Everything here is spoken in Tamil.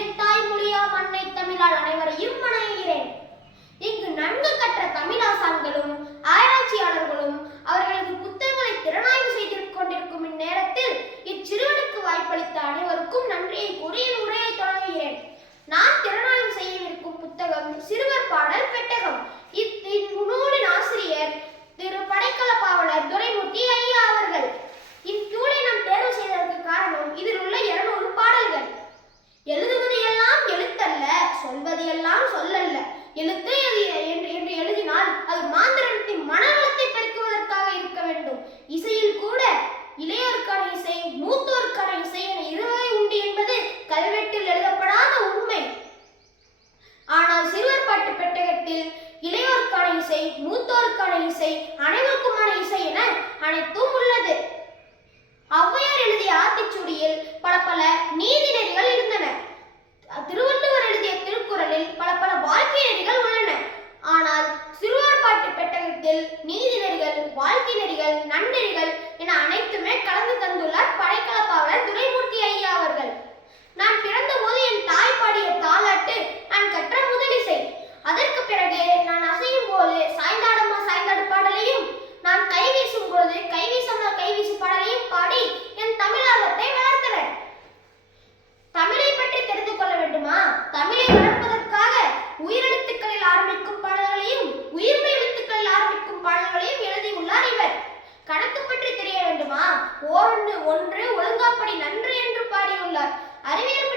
என் தாய்மொழியா மண்ணை தமிழால் அனைவரையும் வணங்குகிறேன். இங்கு நன்கு கற்ற தமிழாசான்களும் ஆராய்ச்சியாளர்களும் அவர்களது புத்தகங்களை திறனாய்வு செய்து கொண்டிருக்கும் இந்நேரத்தில் இச்சிறுவனுக்கு வாய்ப்பளித்த அனைவருக்கும் நன்றியை கூறி என் உரையை தொடங்குகிறேன். நான் திறனாய்வு செய்யவிருக்கும் புத்தகம் சிறுவர் பாடல் பெட்டகம். இந்நூலின் ஆசிரியர் திரு படைக்கலப்பாவலர் துரைமூர்த்தி ஐயா அவர்கள். இந்நூலை நாம் தேர்வு செய்ததற்கு காரணம் இதில் உள்ள 200 பாடல்கள். எழுதுவது எல்லாம் எழுத்தல்ல, சொல்வது எல்லாம் சொல்லல்ல. எழுத்து என்று எழுதினால் அது மாந்திரத்தின் மனநலத்தை பெருக்குவதற்காக இருக்க வேண்டும். இசையில் கூட இளையோருக்கான இசை, மூத்தோருக்கான இசை என இருவகை உண்டு என்பது கல்வெட்டில் எழுதப்படாத உண்மை. ஆனால் சிறுவர் பாட்டு பெட்டகத்தில் இளையோருக்கான இசை, மூத்தோருக்கான இசை, அனைவருக்குமான இசை என அனைத்தும் உள்ளது. ஔவையார் எழுதிய ஆத்திச்சூடியில் பல நீதி நெறிகள் இருந்தன. திருவள்ளுவர் எழுதிய திருக்குறளில் பல வாழ்க்கை நெறிகள் உள்ளன. ஆனால் சிறுவர் பாட்டு பெட்டகத்தில் நீதி நெறிகள், வாழ்க்கை நெறிகள், நன்னெறிகள் என அனைத்துமே கலந்து தந்துள்ளார் படைக்கலப்பாவலர் துரைமூர்த்தி ஐயா அவர்கள். நான் பிறந்த போது என் தாய் பாடிய தாலாட்டு நான் கற்ற முதலிசை. அதற்கு பிறகு நான் அசையும் போது சாய்ந்தாடம்மா சாய்ந்தாடு பாடலையும், நான் கை வீசும் பொழுது கைவீசம்மா கைவீசு பாடலையும் பாடி என் தமிழ் ஆர்வத்தை வளர்த்தனர். தமிழை பற்றி தெரிந்து கொள்ள வேண்டுமா? தமிழை வளர்ப்பதற்காக உயிரெழுத்துக்களில் ஆரம்பிக்கும் பாடல்களையும் உயிர்மை எழுத்துக்களில் ஆரம்பிக்கும் பாடல்களையும் எழுதியுள்ளார் இவர். கணக்கு பற்றி தெரிய வேண்டுமா? 1 ஒழுங்காப்படி நன்று என்று பாடியுள்ளார். அறிவியல்